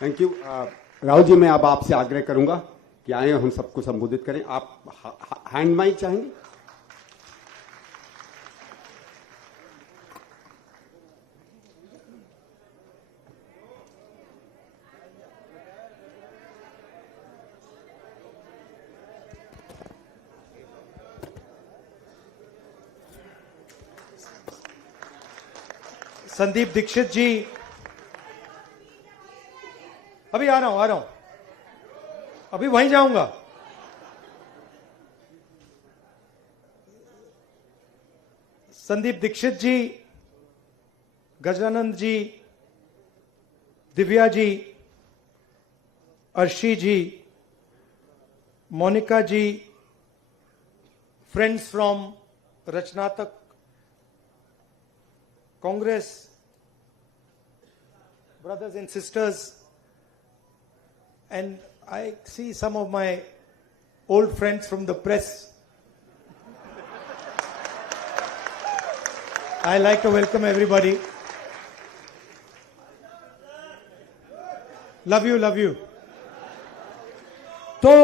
Thank you. Rahul ji, मैं अब आपसे आग्रह करूंगा कि आए हम सबको संबोधित करें। आप हैंड माइक चाहेंगे? संदीप दीक्षित जी, अभी आ रहा हूं, अभी वहीं जाऊंगा। संदीप दीक्षित जी, गजानंद जी, दिव्या जी, अर्शी जी, मोनिका जी, फ्रेंड्स फ्रॉम रचनात्मक Congress, brothers and sisters, and I see some of my old friends from the press. I like to welcome everybody. Love you, love you. So,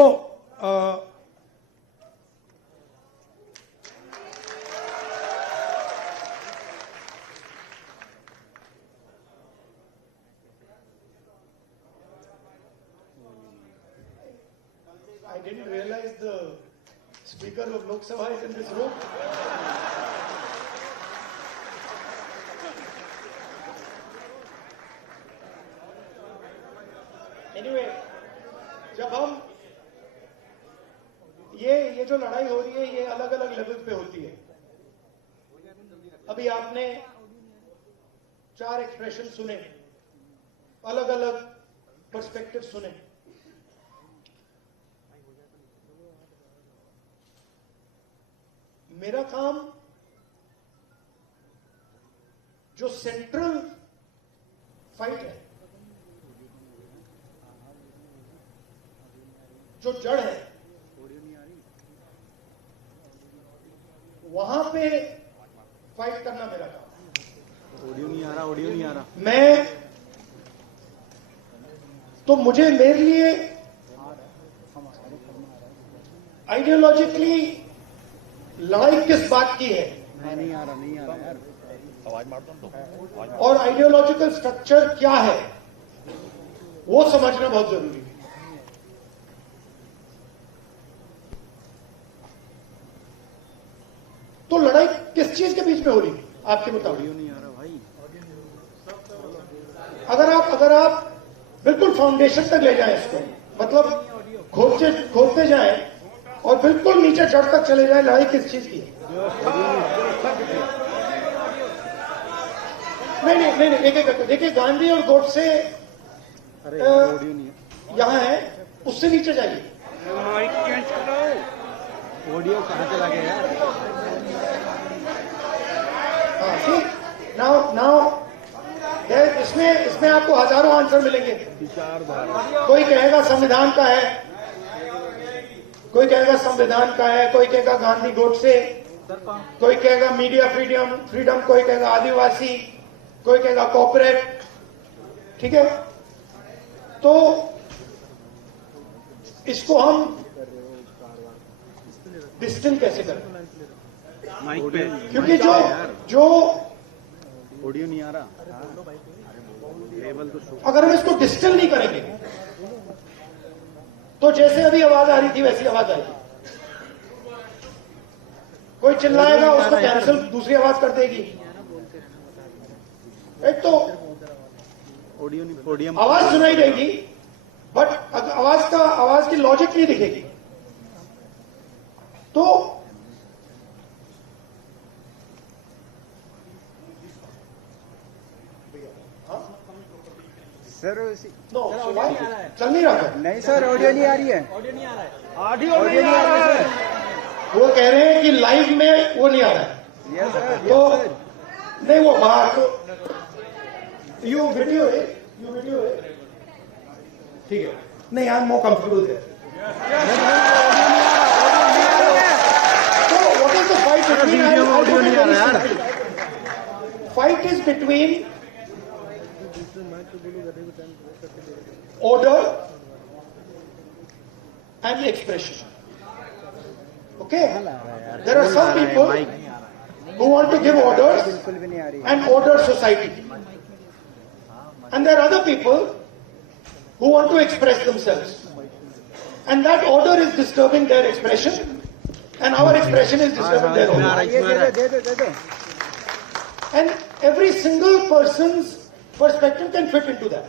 I didn't realize the Speaker of Lok Sabha is in this room. Anyway, जब हम ये जो लड़ाई हो रही है ये अलग अलग लेवल पे होती है। अभी आपने 4 एक्सप्रेशन सुने, अलग अलग पर्सपेक्टिव सुने। मेरा काम जो सेंट्रल फाइट है, जो जड़ है, वहां पे फाइट करना मेरा काम। ऑडियो नहीं आ रहा। मैं तो मुझे मेरे लिए आइडियोलॉजिकली लड़ाई किस बात की है नहीं आ रहा यार, आवाज मार दो। और आइडियोलॉजिकल स्ट्रक्चर क्या है वो समझना बहुत जरूरी है। तो लड़ाई किस चीज के बीच में हो रही है आपके मुताबिक? ऑडियो नहीं आ रहा भाई। अगर आप बिल्कुल फाउंडेशन तक ले जाएं इसको, मतलब खोदते जाएं और बिल्कुल नीचे जड़ तक चले जाए, लड़ाई किस चीज की है? नहीं, देखिए गांधी और गोडसे यहां है, उससे नीचे जाइए। ऑडियो कहां चला गया यार? नाउ इसमें आपको हजारों आंसर मिलेंगे। कोई कहेगा संविधान का है, कोई कहेगा संविधान का है, कोई कहेगा गांधी गोडसे, कोई कहेगा मीडिया फ्रीडम, कोई कहेगा आदिवासी, कोई कहेगा कॉर्पोरेट। ठीक है, तो इसको हम डिस्टिल कैसे करें? क्योंकि जो ऑडियो नहीं आ रहा, अगर हम इसको डिस्टिल नहीं करेंगे तो जैसे अभी आवाज आ रही थी वैसी आवाज आएगी। कोई चिल्लाएगा, उसको कैंसिल दूसरी आवाज कर देगी। एक तो ऑडियो आवाज सुनाई देगी बट आवाज की लॉजिक नहीं दिखेगी। तो सर चल नहीं रहा है। नहीं सर, ऑडियो नहीं आ रही है। ऑडियो नहीं आ रहा है। वो कह रहे हैं कि लाइव में वो नहीं आ रहा है। यस सर, तो नहीं, वो बाहर यू वीडियो है, ठीक है। नहीं, I am more comfortable there. तो what is the fight between? Audio नहीं आ रहा यार। Fight is between order and expression. Okay? There are some people who want to give orders बिल्कुल भी नहीं आ रही है and order society. And there are other people who want to express themselves. And that order is disturbing their expression, and our expression is disturbing their order. ये दे दो And every single person's perspective can fit into that.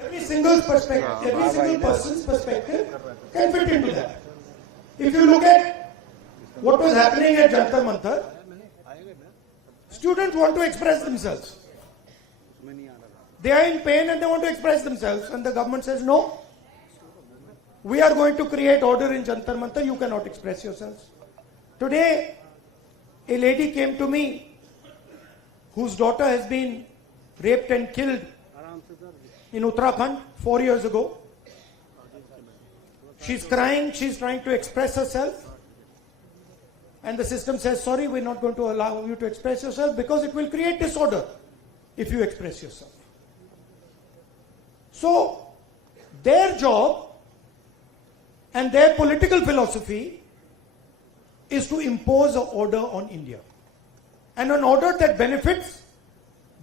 Every single person's perspective can fit into that. If you look at what was happening at Jantar Mantar, students want to express themselves. They are in pain and they want to express themselves, and the government says, no, we are going to create order in Jantar Mantar, you cannot express yourselves. Today, a lady came to me whose daughter has been raped and killed in Uttarakhand 4 years ago. She's crying, she's trying to express herself. And the system says, sorry, we're not going to allow you to express yourself because it will create disorder if you express yourself. So, their job and their political philosophy is to impose an order on India. And an order that benefits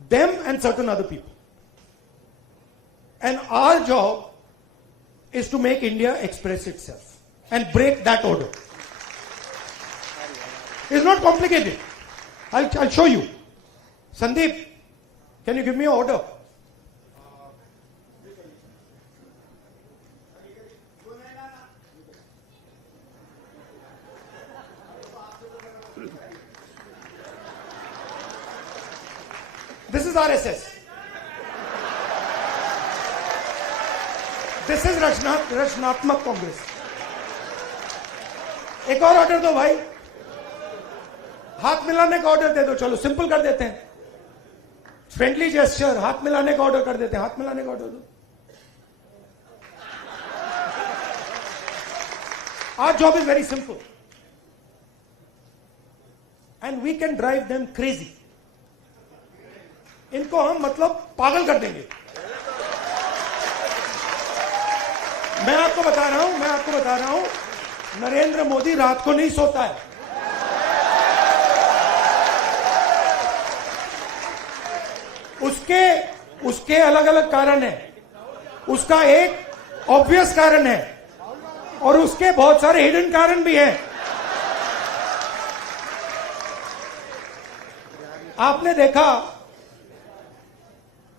them and certain other people. And our job is to make India express itself and break that order. It's not complicated. I'll show you. Sandeep, can you give me an order? This is RSS. This is रचनात्मक कांग्रेस. एक और order दो भाई. हाथ मिलाने का order दे दो. चलो सिंपल कर देते हैं. Friendly gesture. हाथ मिलाने का ऑर्डर कर देते हैं. हाथ मिलाने का ऑर्डर दो. Our job is very simple. And we can drive them crazy. इनको हम मतलब पागल कर देंगे. मैं आपको बता रहा हूं, नरेंद्र मोदी रात को नहीं सोता है. उसके अलग अलग कारण है. उसका एक ऑब्वियस कारण है और उसके बहुत सारे हिडन कारण भी हैं. आपने देखा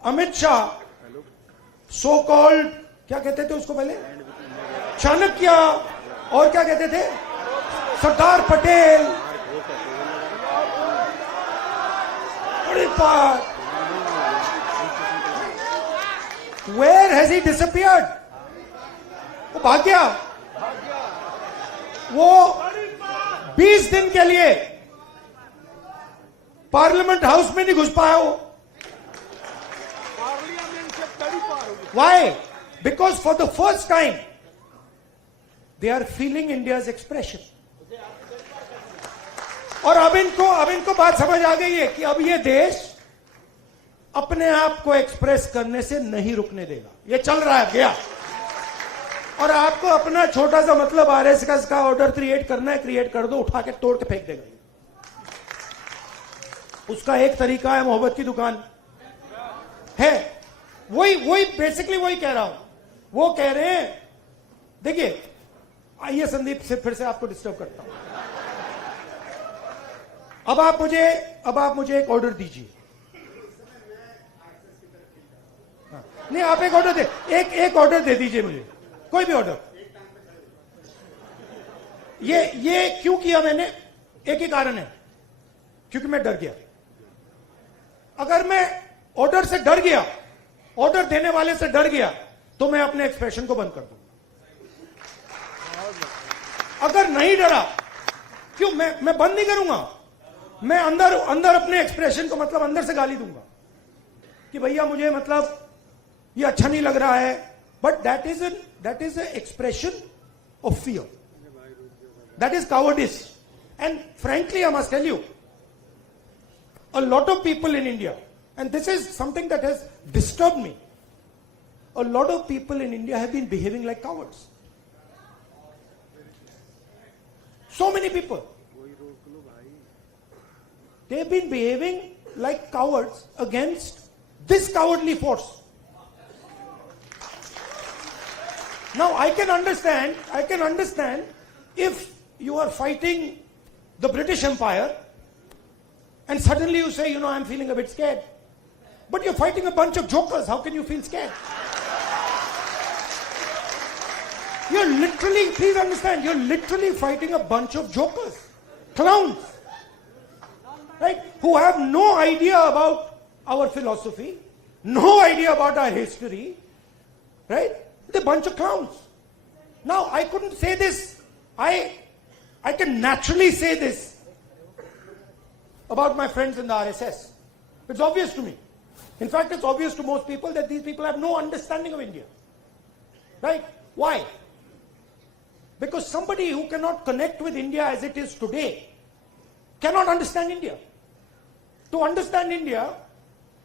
अमित शाह सो कॉल्ड, क्या कहते थे उसको पहले, चाणक्य, और क्या कहते थे, सरदार पटेल, बड़ी बात. Where has he disappeared? वो भाग गया. वो 20 दिन के लिए पार्लियामेंट हाउस में नहीं घुस पाया. वो why? Because for the first time they are feeling India's expression. और अब इनको बात समझ आ गई है कि अब ये देश अपने आप को एक्सप्रेस करने से नहीं रुकने देगा. ये चल रहा है गया. और आपको अपना छोटा सा मतलब आरएसएस का ऑर्डर क्रिएट करना है, क्रिएट कर दो, उठा के तोड़ के फेंक देगा. उसका एक तरीका है, मोहब्बत की दुकान है. वही बेसिकली वही कह रहा हूं. वो कह रहे हैं, देखिए, आइए संदीप से फिर से आपको डिस्टर्ब करता हूं. अब आप मुझे एक ऑर्डर दीजिए. नहीं, आप एक ऑर्डर दे, एक ऑर्डर दे दीजिए मुझे, कोई भी ऑर्डर. ये क्यों किया मैंने? एक ही कारण है, क्योंकि मैं डर गया. अगर मैं ऑर्डर से डर गया, ऑर्डर देने वाले से डर गया, तो मैं अपने एक्सप्रेशन को बंद कर दूंगा. अगर नहीं डरा, क्यों मैं बंद नहीं करूंगा. मैं अंदर अपने एक्सप्रेशन को मतलब अंदर से गाली दूंगा कि भैया मुझे मतलब ये अच्छा नहीं लग रहा है. But that is a expression of fear. That is cowardice. And frankly I must tell you, a lot of people in India And this is something that has disturbed me. A lot of people in India have been behaving like cowards. So many people. They have been behaving like cowards against this cowardly force. Now I can understand if you are fighting the British Empire and suddenly you say, I'm feeling a bit scared. But you're fighting a bunch of jokers. How can you feel scared? You're literally, please understand, you're literally fighting a bunch of jokers, clowns, right? Who have no idea about our philosophy, no idea about our history, right? They're a bunch of clowns. Now, I couldn't say this. I can naturally say this about my friends in the RSS. It's obvious to me. In fact, it's obvious to most people that these people have no understanding of India. Right? Why? Because somebody who cannot connect with India as it is today cannot understand India. To understand India,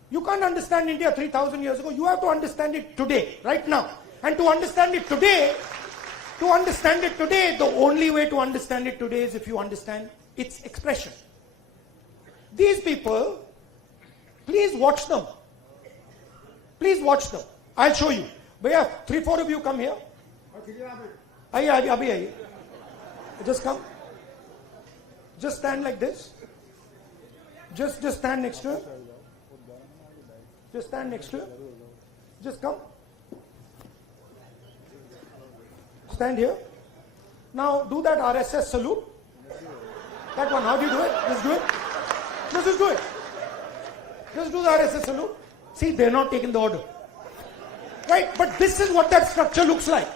you can't understand India 3,000 years ago. You have to understand it today, right now. And to understand it today, the only way to understand it today is if you understand its expression. These people, please watch them. Please watch them. I'll show you. Bhaiya, 3-4 of you come here. Abhi. Just come. Just stand like this. Just stand next to him. Just stand next to him. Just come. Stand here. Now do that RSS salute. That one. How do you do it? Just do it. Just do it. Just do the RSS salute. See, they're not taking the order. Right? But this is what that structure looks like.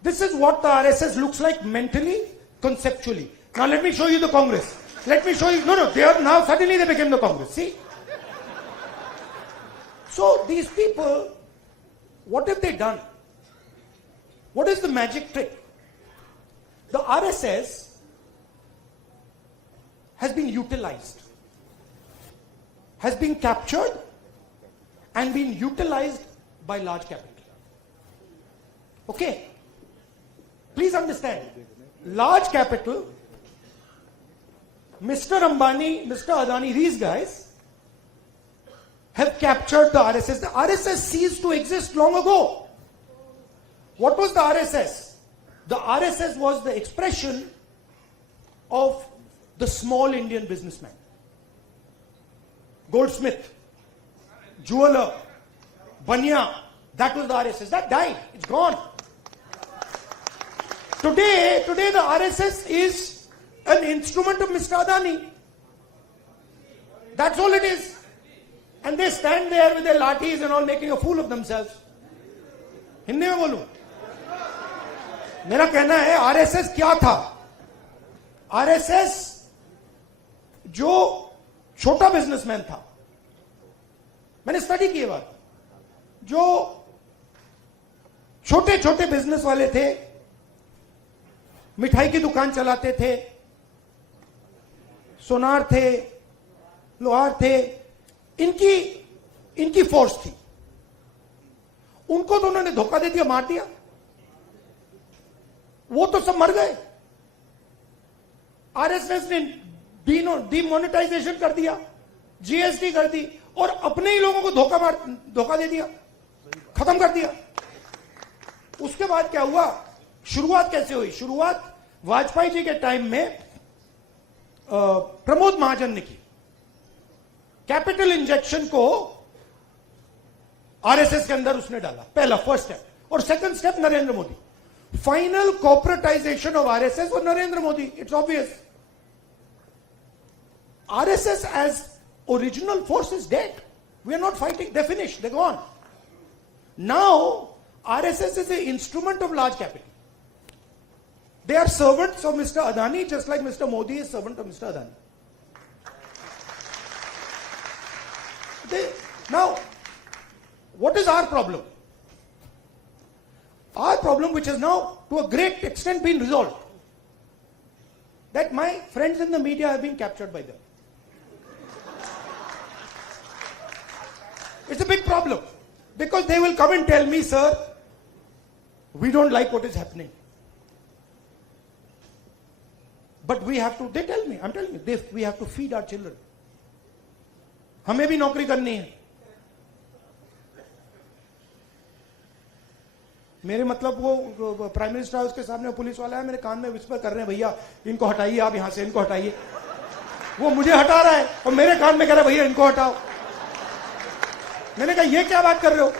This is what the RSS looks like mentally, conceptually. Now let me show you the Congress. Let me show you. No, they are now, suddenly they became the Congress. See? So these people, what have they done? What is the magic trick? The RSS has been utilized, has been captured and been utilized by large capital. Okay? Please understand, large capital, Mr. Ambani, Mr. Adani, these guys have captured the RSS. The RSS ceased to exist long ago. What was the RSS? The RSS was the expression of the small Indian businessman. Goldsmith, jeweler, Banya, that was the RSS. That died. It's gone. Today the RSS is an instrument of Mr. Adani. That's all it is. And they stand there with their lathis and all making a fool of themselves. Hindi में बोलूं, मेरा कहना है RSS क्या था? RSS जो छोटा businessman था, मैंने स्टडी की बात, जो छोटे छोटे बिजनेस वाले थे, मिठाई की दुकान चलाते थे, सोनार थे, लोहार थे, इनकी फोर्स थी. उनको तो उन्होंने धोखा दे दिया, मार दिया. वो तो सब मर गए. आरएसएस ने डीमोनेटाइजेशन कर दिया, जीएसटी कर दी और अपने ही लोगों को धोखा दे दिया, खत्म कर दिया. उसके बाद क्या हुआ? शुरुआत कैसे हुई? शुरुआत वाजपेयी जी के टाइम में प्रमोद महाजन ने की. कैपिटल इंजेक्शन को आरएसएस के अंदर उसने डाला, पहला फर्स्ट स्टेप. और second step Narendra Modi. Final corporatization of RSS और Narendra Modi. It's obvious. RSS as original force is dead. We are not fighting. They finish. They gone. Now RSS is an instrument of large capital. They are servants of Mr. Adani, just like Mr. Modi is servant of Mr. Adani. Now, what is our problem? Our problem, which has now to a great extent been resolved, that my friends in the media have been captured by them. It's a big problem because they will come and tell me, sir, we don't like what is happening. But we have to, they tell me, I'm telling you, we have to feed our children. हमें भी नौकरी करनी है. मेरे मतलब वो prime minister house के सामने पुलिस वाला है, मेरे कान में विस्पर कर रहे हैं, भैया इनको हटाइए, आप यहां से इनको हटाइए. वो मुझे हटा रहा है और मेरे कान में कह रहा है भैया इनको हटाओ. मैंने कहा ये क्या बात कर रहे हो?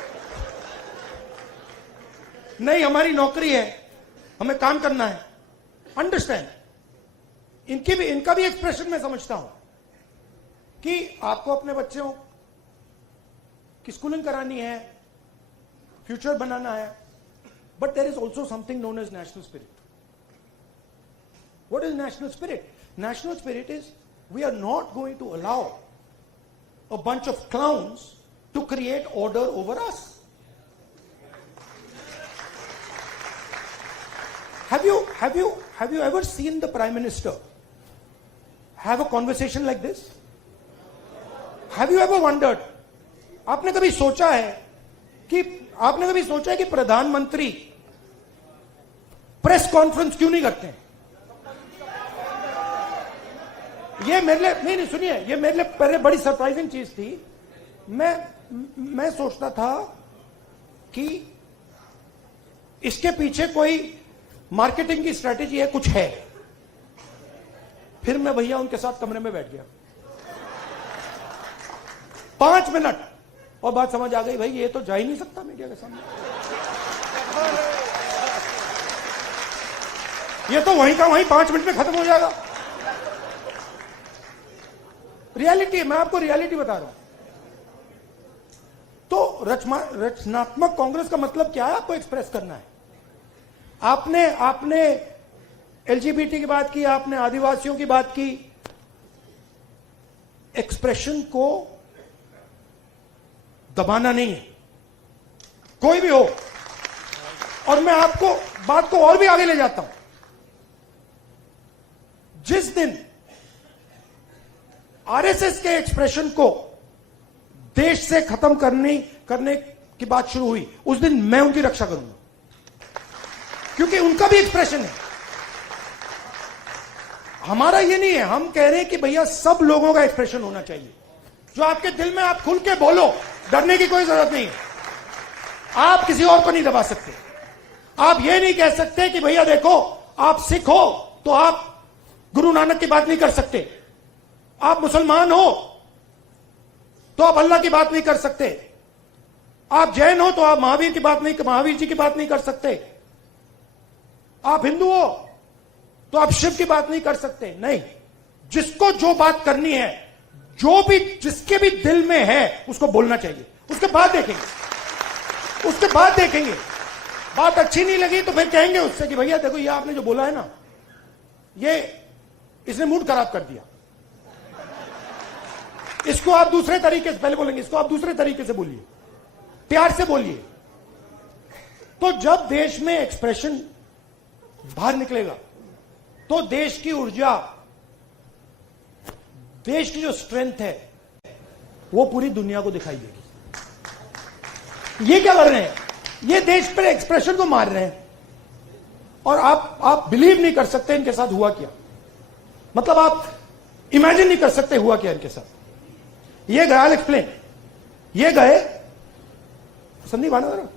नहीं, हमारी नौकरी है, हमें काम करना है. अंडरस्टैंड. इनका भी एक्सप्रेशन मैं समझता हूं कि आपको अपने बच्चों की स्कूलिंग करानी है, फ्यूचर बनाना है, but there is also something known as national spirit. What is national spirit? National spirit is we are not going to allow a bunch of clowns to create order over us. Have you ever seen the Prime Minister have a conversation like this? Have you ever wondered? आपने कभी सोचा है कि प्रधानमंत्री press conference क्यों नहीं करते हैं? ये मेरे लिए नहीं सुनिए, ये मेरे लिए पहले बड़ी सरप्राइजिंग चीज थी. मैं सोचता था कि इसके पीछे कोई मार्केटिंग की स्ट्रेटेजी है, कुछ है. फिर मैं भैया उनके साथ कमरे में बैठ गया 5 मिनट और बात समझ आ गई, भाई ये तो जा ही नहीं सकता मीडिया के सामने. ये तो वहीं का वहीं 5 मिनट में खत्म हो जाएगा. रियलिटी, मैं आपको रियलिटी बता रहा हूं. तो रचनात्मक कांग्रेस का मतलब क्या है? आपको एक्सप्रेस करना है. आपने एलजीबीटी की बात की, आपने आदिवासियों की बात की. एक्सप्रेशन को दबाना नहीं है, कोई भी हो. और मैं आपको बात को और भी आगे ले जाता हूं. जिस दिन आरएसएस के एक्सप्रेशन को देश से खत्म करने की बात शुरू हुई, उस दिन मैं उनकी रक्षा करूंगा, क्योंकि उनका भी एक्सप्रेशन है. हमारा ये नहीं है. हम कह रहे हैं कि भैया सब लोगों का एक्सप्रेशन होना चाहिए. जो आपके दिल में, आप खुल के बोलो, डरने की कोई जरूरत नहीं है. आप किसी और को नहीं दबा सकते. आप ये नहीं कह सकते कि भैया देखो आप सिख हो तो आप गुरु नानक की बात नहीं कर सकते, आप मुसलमान हो तो आप अल्लाह की बात नहीं कर सकते, आप जैन हो तो आप महावीर जी की बात नहीं कर सकते, आप हिंदू हो तो आप शिव की बात नहीं कर सकते. नहीं, जिसको जो बात करनी है, जो भी जिसके भी दिल में है, उसको बोलना चाहिए. उसके बाद देखेंगे. बात अच्छी नहीं लगी तो फिर कहेंगे उससे कि भैया देखो ये आपने जो बोला है ना, ये इसने मूड खराब कर दिया, इसको आप दूसरे तरीके से, पहले बोलेंगे इसको आप दूसरे तरीके से बोलिए, प्यार से बोलिए. तो जब देश में एक्सप्रेशन बाहर निकलेगा तो देश की ऊर्जा, देश की जो स्ट्रेंथ है, वो पूरी दुनिया को दिखाई देगी. ये क्या कर रहे हैं? ये देश पर एक्सप्रेशन को मार रहे हैं. और आप बिलीव नहीं कर सकते इनके साथ हुआ क्या. मतलब आप इमेजिन नहीं कर सकते हुआ क्या इनके साथ. ये गए, आई एक्सप्लेन. ये गए संदीप आना जरा.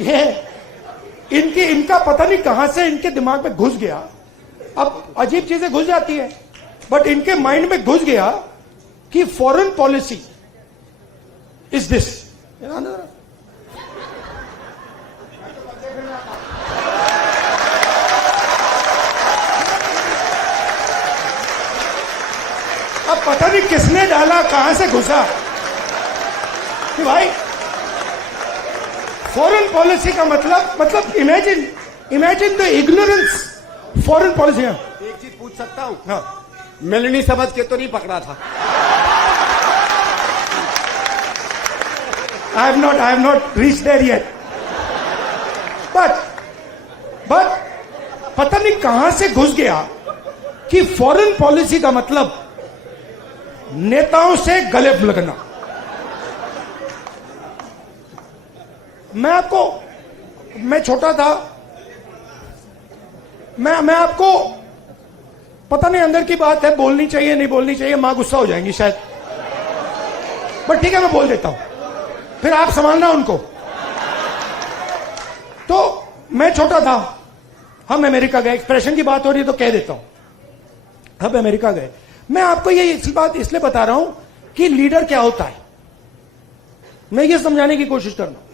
ये इनका पता नहीं कहां से इनके दिमाग में घुस गया. अब अजीब चीजें घुस जाती है, बट इनके माइंड में घुस गया कि फॉरेन पॉलिसी इज दिस. अब पता नहीं किसने डाला, कहां से घुसा कि भाई फॉरेन पॉलिसी का मतलब imagine the ignorance. Foreign policy. एक चीज पूछ सकता हूं? हाँ. मिलनी समझ के तो नहीं पकड़ा था? I have not reached there yet. But पता नहीं कहां से घुस गया कि फॉरेन पॉलिसी का मतलब नेताओं से गले लगना। मैं छोटा था, मैं आपको पता नहीं अंदर की बात है, बोलनी चाहिए नहीं बोलनी चाहिए, मां गुस्सा हो जाएंगी शायद, बट ठीक है मैं बोल देता हूं, फिर आप संभालना उनको। तो मैं छोटा था, हम अमेरिका गए, एक्सप्रेशन की बात हो रही है तो कह देता हूं, हम अमेरिका गए। मैं आपको ये इसी बात इसलिए बता रहा हूं कि लीडर क्या होता है, मैं ये समझाने की कोशिश कर रहा हूं।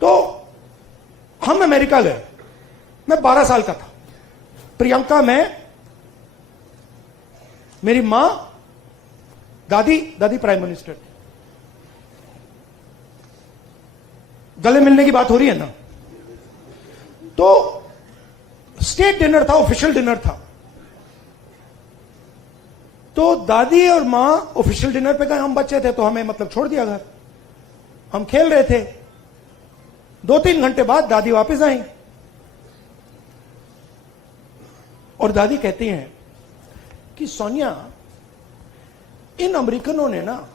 तो हम अमेरिका गए, मैं 12 साल का था, प्रियंका, मैं, मेरी मां, दादी प्राइम मिनिस्टर थी। गले मिलने की बात हो रही है ना। तो स्टेट डिनर था, ऑफिशियल डिनर था। तो दादी और मां ऑफिशियल डिनर पे गए, हम बच्चे थे तो हमें मतलब छोड़ दिया घर, हम खेल रहे थे। 2-3 घंटे बाद दादी वापस आई और दादी कहती हैं कि सोनिया, इन अमेरिकनों ने ना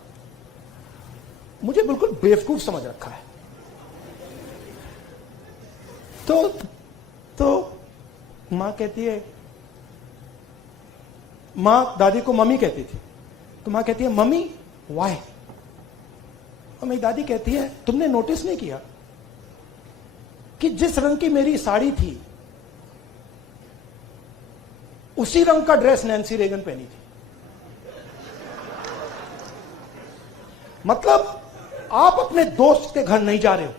मुझे बिल्कुल बेवकूफ समझ रखा है। तो मां कहती है, मां दादी को मम्मी कहती थी, तो मां कहती है मम्मी व्हाई? और मेरी दादी कहती है तुमने नोटिस नहीं किया कि जिस रंग की मेरी साड़ी थी उसी रंग का ड्रेस नैन्सी रेगन पहनी थी। मतलब आप अपने दोस्त के घर नहीं जा रहे हो,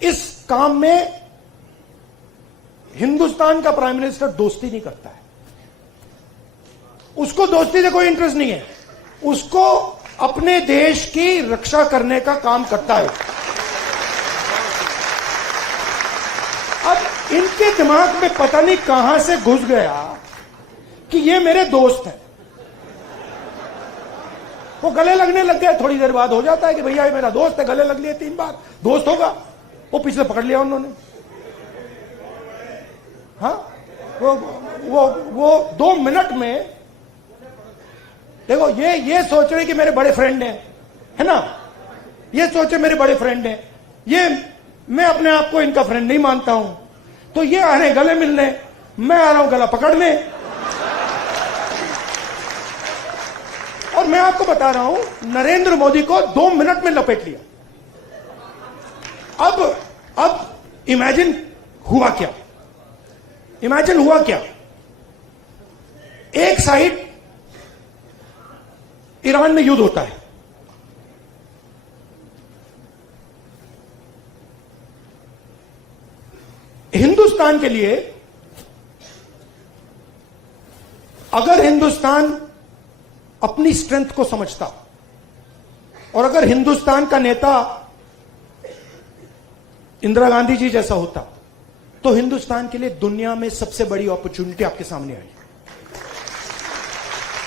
इस काम में हिंदुस्तान का प्राइम मिनिस्टर दोस्ती नहीं करता है, उसको दोस्ती से कोई इंटरेस्ट नहीं है, उसको अपने देश की रक्षा करने का काम करता है। अब इनके दिमाग में पता नहीं कहां से घुस गया कि ये मेरे दोस्त हैं, वो गले लगने लग गए। थोड़ी देर बाद हो जाता है कि भैया ये मेरा दोस्त है, गले लग लिए 3 बार, दोस्त होगा, वो पीछे पकड़ लिया उन्होंने। हाँ, वो 2 मिनट में, देखो ये सोच रहे कि मेरे बड़े फ्रेंड हैं, है ना, ये सोचे मेरे बड़े फ्रेंड हैं, ये मैं अपने आप को इनका फ्रेंड नहीं मानता हूं, तो ये आ रहे गले मिलने, मैं आ रहा हूं गला पकड़ने। और मैं आपको बता रहा हूं नरेंद्र मोदी को 2 मिनट में लपेट लिया। अब इमेजिन हुआ क्या, इमेजिन हुआ क्या, एक साइड ईरान में युद्ध होता है, हिंदुस्तान के लिए अगर हिंदुस्तान अपनी स्ट्रेंथ को समझता और अगर हिंदुस्तान का नेता इंदिरा गांधी जी जैसा होता तो हिंदुस्तान के लिए दुनिया में सबसे बड़ी अपॉर्चुनिटी आपके सामने आई।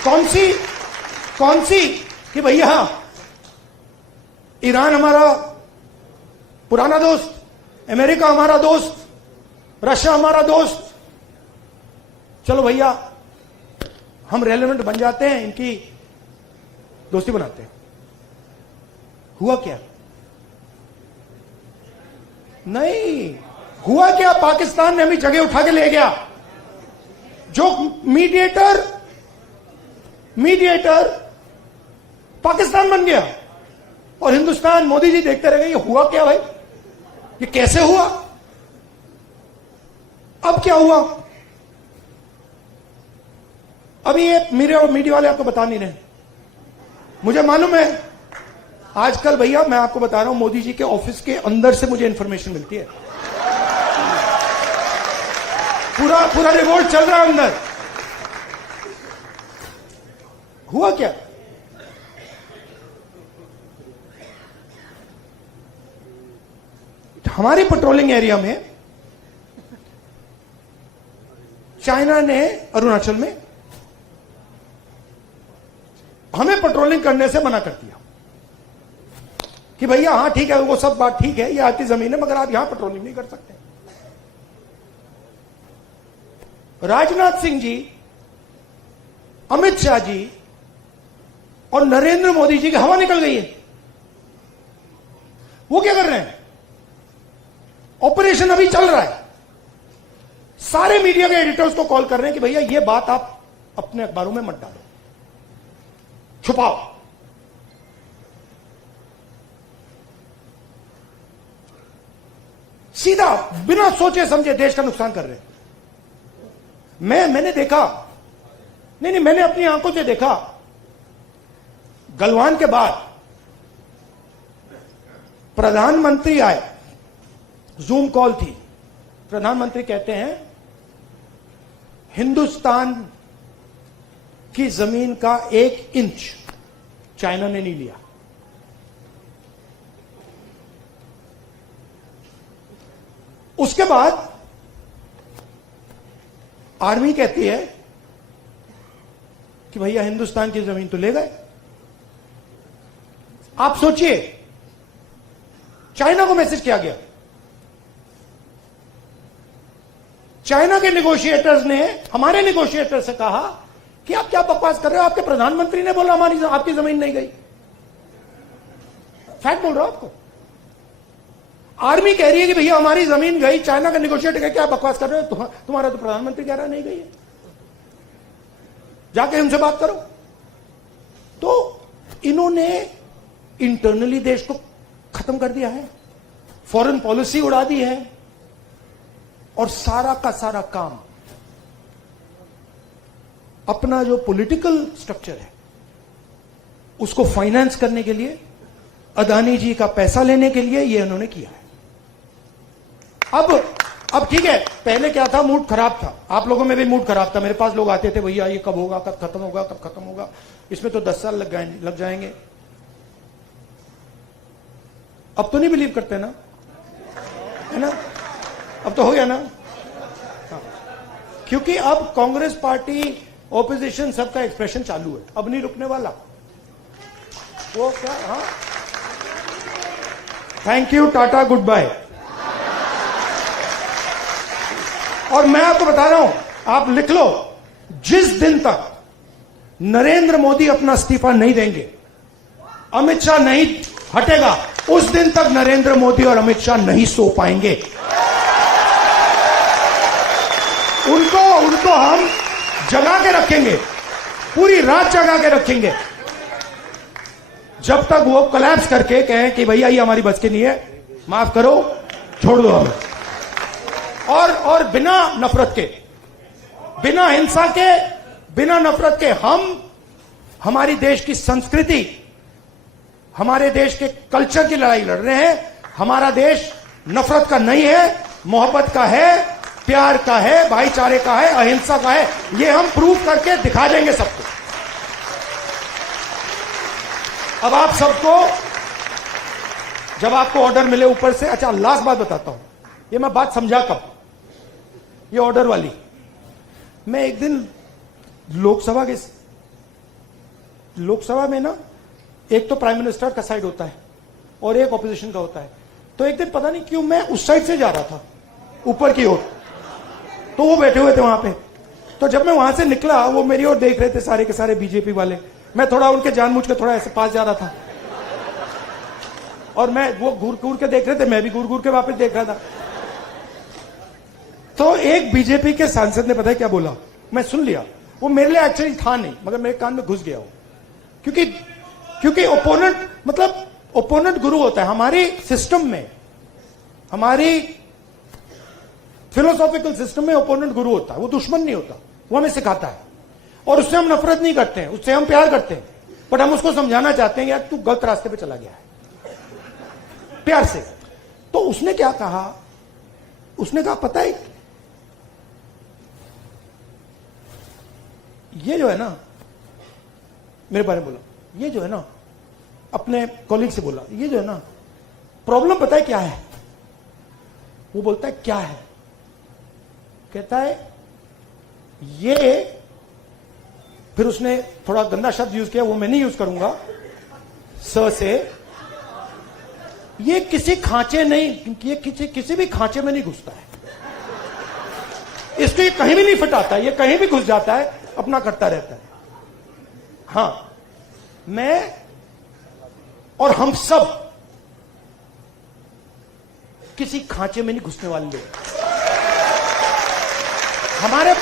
कौन सी कि भैया ईरान हमारा पुराना दोस्त, अमेरिका हमारा दोस्त, रशिया हमारा दोस्त, चलो भैया हम रेलेवेंट बन जाते हैं, इनकी दोस्ती बनाते हैं। हुआ क्या? नहीं हुआ क्या, पाकिस्तान ने हमें जगह उठा के ले गया। जो मीडिएटर पाकिस्तान बन गया और हिंदुस्तान, मोदी जी देखते रह गए, ये हुआ क्या भाई, ये कैसे हुआ? अब क्या हुआ? अभी ये मीडिया वाले आपको बता नहीं रहे, मुझे मालूम है। आजकल भैया मैं आपको बता रहा हूं, मोदी जी के ऑफिस के अंदर से मुझे इंफॉर्मेशन मिलती है, पूरा रिवोल्ट चल रहा है अंदर। हुआ क्या? हमारे पेट्रोलिंग एरिया में चाइना ने अरुणाचल में हमें पेट्रोलिंग करने से मना कर दिया कि भैया हाँ ठीक है, वो सब बात ठीक है, ये आती जमीन है, मगर आप यहां पेट्रोलिंग नहीं कर सकते। राजनाथ सिंह जी अमित शाह जी और नरेंद्र मोदी जी की हवा निकल गई है। वो क्या कर रहे हैं? ऑपरेशन अभी चल रहा है। सारे मीडिया के एडिटर्स को कॉल कर रहे हैं कि भैया ये बात आप अपने अखबारों में मत डालो, छुपाओ। सीधा बिना सोचे समझे देश का नुकसान कर रहे हैं। मैंने देखा, नहीं, मैंने अपनी आंखों से देखा। गलवान के बाद प्रधानमंत्री आए, जूम कॉल थी। प्रधानमंत्री कहते हैं हिंदुस्तान की जमीन का 1 इंच चाइना ने नहीं लिया। उसके बाद आर्मी कहती है कि भैया हिंदुस्तान की जमीन तो ले गए। आप सोचिए, चाइना को मैसेज किया गया। चाइना के नेगोशिएटर्स ने हमारे नेगोशिएटर से कहा कि आप क्या बकवास कर रहे हो, आपके प्रधानमंत्री ने बोला हमारी आपकी जमीन नहीं गई। फैक्ट बोल रहा हूं आपको। आर्मी कह रही है कि भैया हमारी जमीन गई, चाइना का नेगोशिएटर कह क्या बकवास कर रहे हो, तुम्हारा तो प्रधानमंत्री कह रहा नहीं गई है, जाके उनसे बात करो। तो इन्होंने इंटरनली देश को खत्म कर दिया है, फॉरेन पॉलिसी उड़ा दी है, और सारा का सारा काम अपना जो पॉलिटिकल स्ट्रक्चर है उसको फाइनेंस करने के लिए, अदानी जी का पैसा लेने के लिए ये उन्होंने किया है। अब ठीक है, पहले क्या था, मूड खराब था, आप लोगों में भी मूड खराब था। मेरे पास लोग आते थे, भैया ये कब होगा, कब खत्म होगा, कब खत्म होगा, इसमें तो 10 साल लग जाएंगे। अब तो नहीं बिलीव करते ना, है ना? अब तो हो गया ना। हाँ। क्योंकि अब कांग्रेस पार्टी, ऑपोजिशन, सबका एक्सप्रेशन चालू है, अब नहीं रुकने वाला वो क्या। हाँ, thank you, tata, goodbye. और मैं आपको बता रहा हूं, आप लिख लो, जिस दिन तक नरेंद्र मोदी अपना इस्तीफा नहीं देंगे, अमित शाह नहीं हटेगा, उस दिन तक नरेंद्र मोदी और अमित शाह नहीं सो पाएंगे। उनको हम जगा के रखेंगे, पूरी रात जगा के रखेंगे, जब तक वो कोलैप्स करके कहें कि भैया ये हमारी बस की नहीं है, माफ करो, छोड़ दो हमें। और बिना नफरत के, बिना हिंसा के, बिना नफरत के हम हमारी देश की संस्कृति, हमारे देश के कल्चर की लड़ाई लड़ रहे हैं। हमारा देश नफरत का नहीं है, मोहब्बत का है, प्यार का है, भाईचारे का है, अहिंसा का है। ये हम प्रूव करके दिखा देंगे सबको। अब आप सबको, जब आपको ऑर्डर मिले ऊपर से, अच्छा लास्ट बात बताता हूं, ये मैं बात समझा कब, ये ऑर्डर वाली। मैं एक दिन लोकसभा में ना, एक तो प्राइम मिनिस्टर का साइड होता है और एक ऑपोजिशन का होता है। तो एक दिन पता नहीं क्यों मैं उस साइड से जा रहा था, ऊपर की ओर, तो वो बैठे हुए थे वहां पे। तो जब मैं वहां से निकला, वो मेरी ओर देख रहे थे, सारे के सारे बीजेपी वाले। मैं थोड़ा उनके जानबूझ के थोड़ा ऐसे पास जा रहा था, और मैं वो घूर के देख रहे थे, मैं भी घूर के वापस देख रहा था। तो एक बीजेपी के सांसद ने पता है क्या बोला, मैं सुन लिया, वो मेरे लिए एक्चुअली था नहीं, मगर मेरे कान में घुस गया वो। क्योंकि ओपोनेंट, मतलब ओपोनेंट गुरु होता है हमारे सिस्टम में, हमारी फिलोसॉफिकल सिस्टम में ओपोनेंट गुरु होता है, वो दुश्मन नहीं होता, वो हमें सिखाता है। और उससे हम नफरत नहीं करते हैं, उससे हम प्यार करते हैं, बट हम उसको समझाना चाहते हैं यार तू गलत रास्ते पे चला गया है, प्यार से। तो उसने क्या कहा, उसने कहा पता है, ये जो है ना, मेरे बारे में बोला, ये जो है ना, अपने कॉलीग से बोला, ये जो है ना प्रॉब्लम पता है क्या है। वो बोलता है क्या है, कहता है ये, फिर उसने थोड़ा गंदा शब्द यूज किया, वो मैं नहीं यूज करूंगा, स से, ये किसी खांचे नहीं, ये किसी भी खांचे में नहीं घुसता है, इसको ये कहीं भी नहीं फिट आता है, ये कहीं भी घुस जाता है, अपना करता रहता है। हां, मैं और हम सब किसी खांचे में नहीं घुसने वाले लोग। हमारे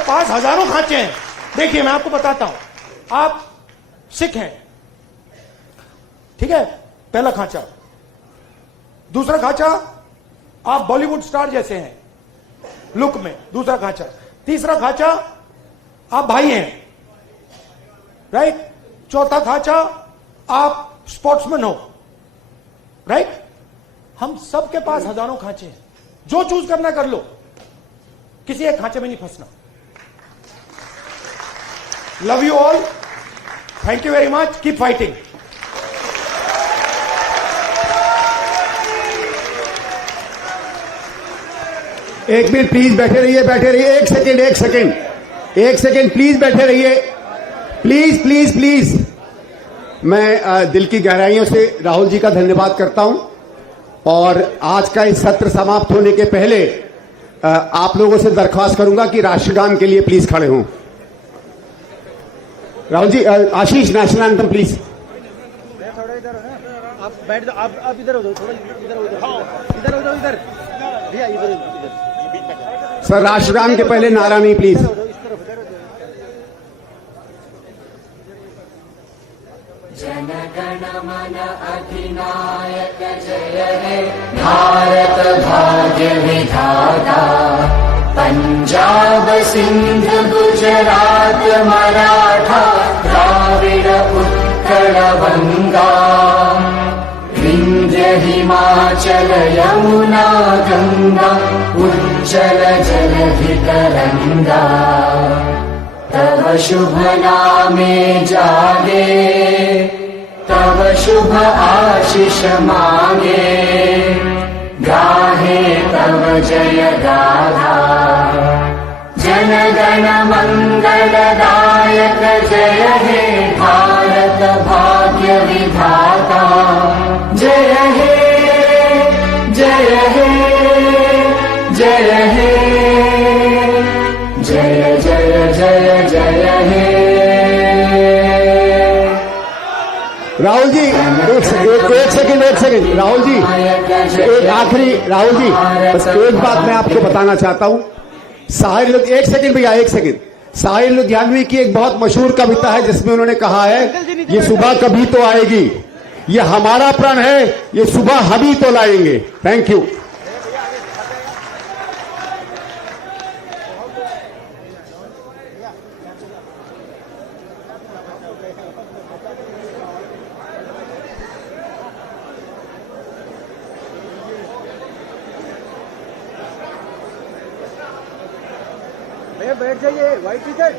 पास हजारों खांचे हैं। देखिए, मैं आपको बताता हूं। आप सिख हैं, ठीक है, पहला खांचा। दूसरा खांचा, आप बॉलीवुड स्टार जैसे हैं लुक में, दूसरा खांचा। तीसरा खांचा, आप भाई हैं, राइट। चौथा खांचा, आप स्पोर्ट्समैन हो, राइट। हम सबके पास हजारों खांचे हैं। जो चूज करना कर लो, किसी एक खांचे में नहीं फंसना। Love you all, thank you very much, keep fighting. एक मिनट प्लीज, बैठे रहिए, बैठे रहिए। एक सेकेंड प्लीज, बैठे रहिए, प्लीज प्लीज प्लीज। मैं दिल की गहराइयों से राहुल जी का धन्यवाद करता हूं, और आज का इस सत्र समाप्त होने के पहले आप लोगों से दरख्वास्त करूंगा कि राष्ट्रगान के लिए प्लीज खड़े हों। राहुल जी, आशीष, नेशनल एंथम प्लीज। थोड़ा इधर हो ना, आप बैठ जाओ, आप इधर हो जाओ, थोड़ा इधर हो जाओ, इधर हो जाओ, इधर भैया, इधर सर, राष्ट्रगान के पहले नारा नहीं प्लीज। इस तरफ इधर हो जाओ। जनगण मन अधिनायक जय हे भारत भाग्य विधाता, पंजाब सिंध गुजरात मराठा द्राविड़ उत्कल बंगा, विंध्य हिमाचल यमुना गंगा उज्जल जलधि तरंगा, तव शुभ नामे जागे, तव शुभ आशीष मांगे, गाहे तव जय गाथा, जनगण मंगलदायक जय हे भारत भाग्य विधाता, जय हे जय हे जय हे जय जय जय जय हे। राहुल जी, एक सेकंड राहुल जी, एक आखिरी, राहुल जी, बस एक बात मैं आपको बताना चाहता हूं। एक सेकंड भैया, एक सेकंड। साहिर लुधियानवी की एक बहुत मशहूर कविता है जिसमें उन्होंने कहा है, ये सुबह कभी तो आएगी, ये हमारा प्रण है, ये सुबह हम ही तो लाएंगे। Thank you. भैया बैठ जाइए, व्हाइट टी शर्ट।